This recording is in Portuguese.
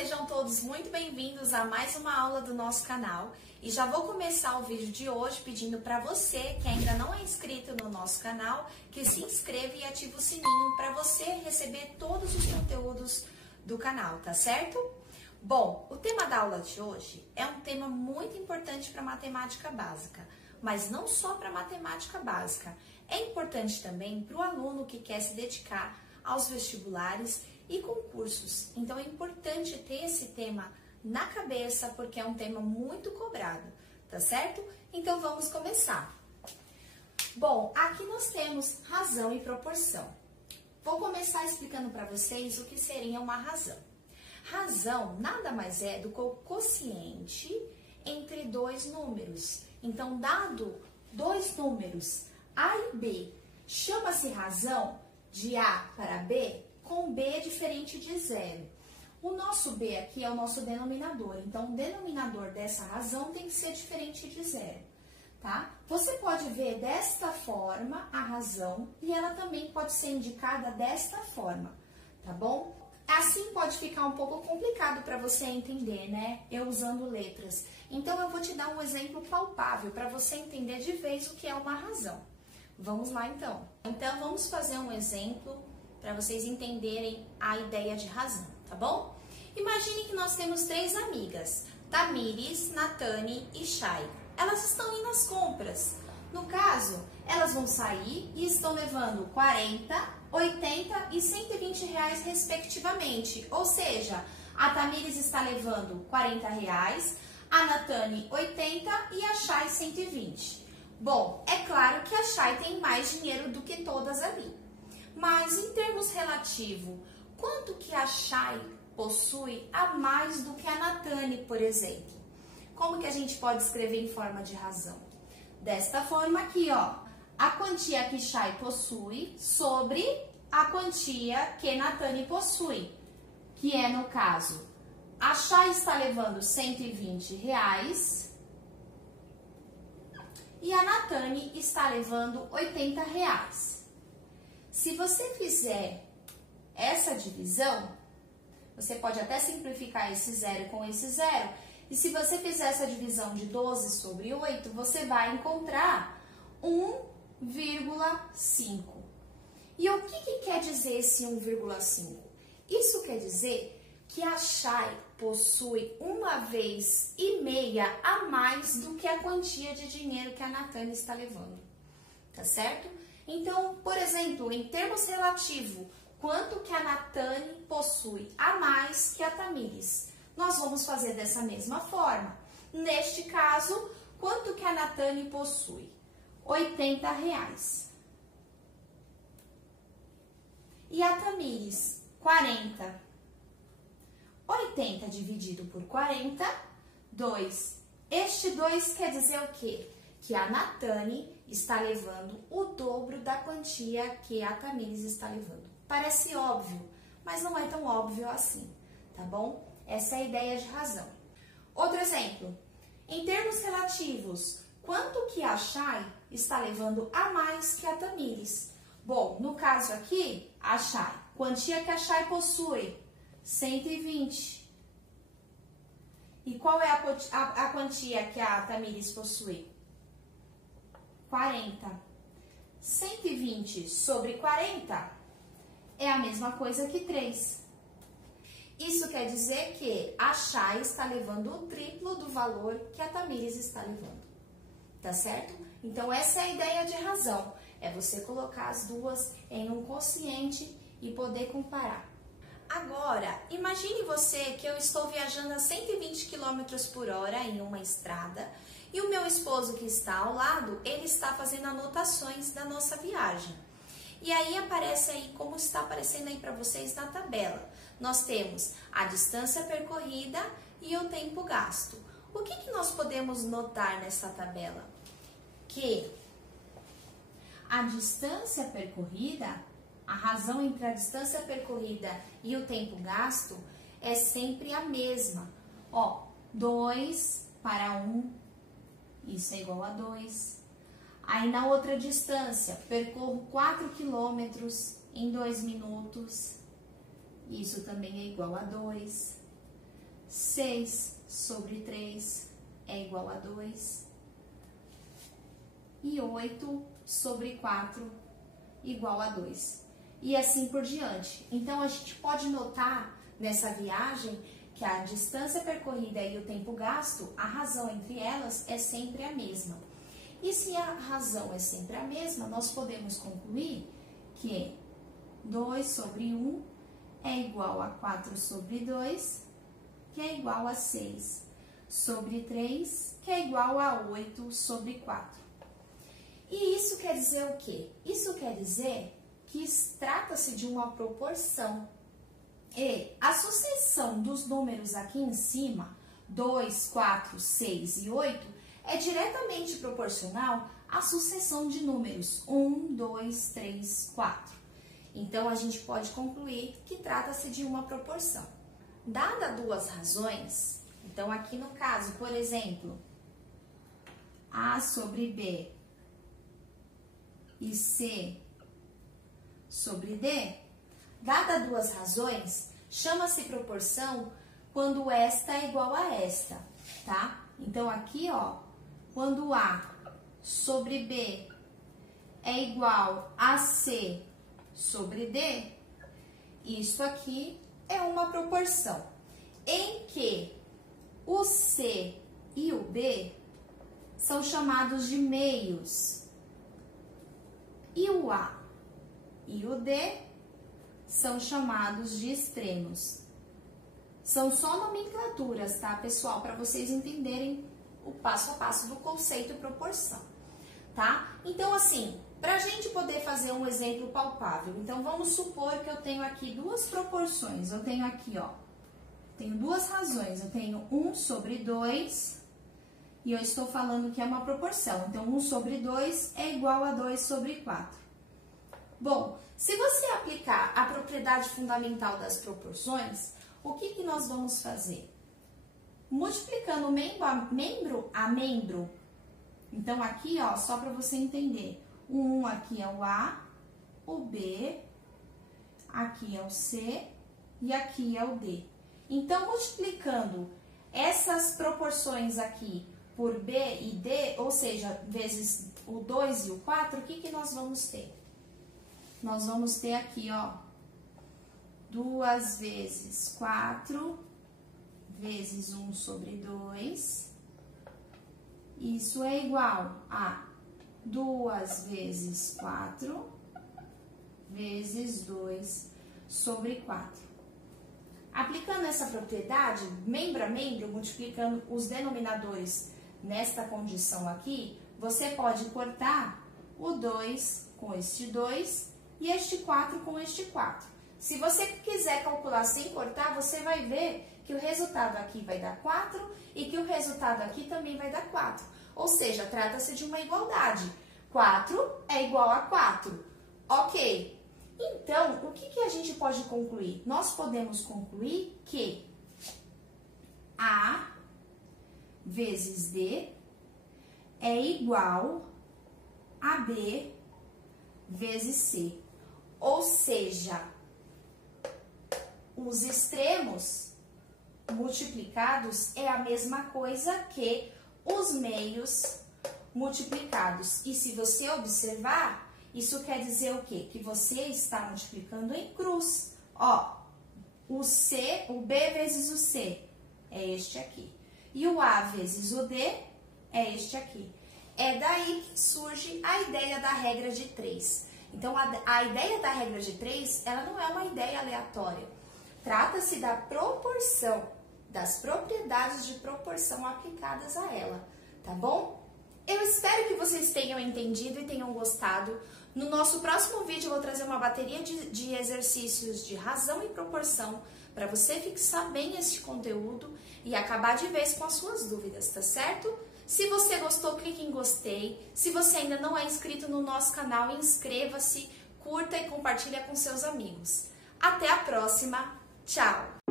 sejam todos muito bem-vindos a mais uma aula do nosso canal. E já vou começar o vídeo de hoje pedindo para você que ainda não é inscrito no nosso canal, que se inscreva e ative o sininho para você receber todos os conteúdos do canal, tá certo? Bom, o tema da aula de hoje é um tema muito importante para matemática básica, mas não só para matemática básica. É importante também para o aluno que quer se dedicar aos vestibulares e concursos. Então é importante ter esse tema na cabeça, porque é um tema muito cobrado, tá certo? Então vamos começar. Bom, aqui nós temos razão e proporção. Vou começar explicando para vocês o que seria uma razão. Razão nada mais é do que o quociente entre dois números. Então, dado dois números A e B, chama-se razão de A para B com B diferente de zero. O nosso B aqui é o nosso denominador, então o denominador dessa razão tem que ser diferente de zero, tá? Você pode ver desta forma a razão e ela também pode ser indicada desta forma, tá bom? Assim pode ficar um pouco complicado para você entender, né? Eu usando letras. Então eu vou te dar um exemplo palpável para você entender de vez o que é uma razão. Vamos lá então. Então vamos fazer um exemplo para vocês entenderem a ideia de razão, tá bom? Imagine que nós temos três amigas, Tamires, Natane e Chay. Elas estão indo às compras. No caso, elas vão sair e estão levando 40, 80 e 120 reais respectivamente. Ou seja, a Tamires está levando 40 reais, a Natane 80 e a Chay 120. Bom, é claro que a Chay tem mais dinheiro do que todas ali. Mas em termos relativos, quanto que a Chay possui a mais do que a Natane, por exemplo? Como que a gente pode escrever em forma de razão? Desta forma aqui, ó. A quantia que Chay possui sobre a quantia que Natane possui. Que é, no caso, a Chay está levando 120 reais e a Natane está levando 80 reais. Se você fizer essa divisão, você pode até simplificar esse zero com esse zero, e se você fizer essa divisão de 12 sobre 8, você vai encontrar 1,5. E o que quer dizer esse 1,5? Isso quer dizer que a Chay possui 1,5 vezes a mais do que a quantia de dinheiro que a Natane está levando, tá certo? Então, por exemplo, em termos relativos, quanto que a Natane possui a mais que a Tamires? Nós vamos fazer dessa mesma forma. Neste caso, quanto que a Natane possui? 80 reais. E a Tamires? 40. 80 dividido por 40, 2. Este 2 quer dizer o quê? Que a Natane está levando o dobro da quantia que a Tamires está levando. Parece óbvio, mas não é tão óbvio assim, tá bom? Essa é a ideia de razão. Outro exemplo. Em termos relativos, quanto que a Chay está levando a mais que a Tamires? Bom, no caso aqui, a Chay, quantia que a Chay possui? 120. E qual é a quantia que a Tamires possui? 40. 120 sobre 40 é a mesma coisa que 3. Isso quer dizer que a Chay está levando o triplo do valor que a Tamires está levando. Tá certo? Então, essa é a ideia de razão. É você colocar as duas em um quociente e poder comparar. Agora, imagine você que eu estou viajando a 120 km por hora em uma estrada e o meu esposo que está ao lado, ele está fazendo anotações da nossa viagem. E aí aparece aí, como está aparecendo aí para vocês na tabela, nós temos a distância percorrida e o tempo gasto. O que nós podemos notar nessa tabela? Que a distância percorrida, a razão entre a distância percorrida e o tempo gasto é sempre a mesma. Ó, 2 para 1, isso é igual a 2. Aí na outra distância, percorro 4 quilômetros em 2 minutos, isso também é igual a 2. 6 sobre 3 é igual a 2. E 8 sobre 4 igual a 2. E assim por diante. Então, a gente pode notar nessa viagem que a distância percorrida e o tempo gasto, a razão entre elas é sempre a mesma. E se a razão é sempre a mesma, nós podemos concluir que 2 sobre 1 é igual a 4 sobre 2, que é igual a 6 sobre 3, que é igual a 8 sobre 4. E isso quer dizer o quê? Isso quer dizer que trata-se de uma proporção. E a sucessão dos números aqui em cima, 2, 4, 6 e 8, é diretamente proporcional à sucessão de números 1, 2, 3, 4. Então, a gente pode concluir que trata-se de uma proporção. Dada duas razões, então aqui no caso, por exemplo, A sobre B e C sobre D, dada duas razões, chama-se proporção quando esta é igual a esta, tá? Então, aqui, ó, quando A sobre B é igual a C sobre D, isso aqui é uma proporção em que o C e o D são chamados de meios e o A e o D são chamados de extremos. São só nomenclaturas, tá, pessoal? Para vocês entenderem o passo a passo do conceito proporção, tá? Então, assim, para a gente poder fazer um exemplo palpável, então vamos supor que eu tenho aqui duas proporções. Eu tenho aqui, ó, tenho duas razões. Eu tenho 1 sobre 2 e eu estou falando que é uma proporção. Então, 1 sobre 2 é igual a 2 sobre 4. Bom, se você aplicar a propriedade fundamental das proporções, o que nós vamos fazer? Multiplicando membro a membro. Então, aqui, ó, só para você entender, o 1 aqui é o A, o B, aqui é o C e aqui é o D. Então, multiplicando essas proporções aqui por B e D, ou seja, vezes o 2 e o 4, o que nós vamos ter? Nós vamos ter aqui, ó, 2 vezes 4 vezes 1 sobre 2. Isso é igual a 2 vezes 4 vezes 2 sobre 4. Aplicando essa propriedade, membro a membro, multiplicando os denominadores nesta condição aqui, você pode cortar o 2 com este 2 e este 4 com este 4. Se você quiser calcular sem cortar, você vai ver que o resultado aqui vai dar 4 e que o resultado aqui também vai dar 4. Ou seja, trata-se de uma igualdade. 4 é igual a 4. Ok. Então, o que a gente pode concluir? Nós podemos concluir que A vezes D é igual a B vezes C. Ou seja, os extremos multiplicados é a mesma coisa que os meios multiplicados. E se você observar, isso quer dizer o quê? Que você está multiplicando em cruz. Ó, o C, o B vezes o C é este aqui. E o A vezes o D é este aqui. É daí que surge a ideia da regra de 3. Então, a ideia da regra de 3, ela não é uma ideia aleatória. Trata-se da proporção, das propriedades de proporção aplicadas a ela, tá bom? Eu espero que vocês tenham entendido e tenham gostado. No nosso próximo vídeo, eu vou trazer uma bateria de exercícios de razão e proporção para você fixar bem este conteúdo e acabar de vez com as suas dúvidas, tá certo? Se você gostou, clique em gostei. Se você ainda não é inscrito no nosso canal, inscreva-se, curta e compartilha com seus amigos. Até a próxima. Tchau!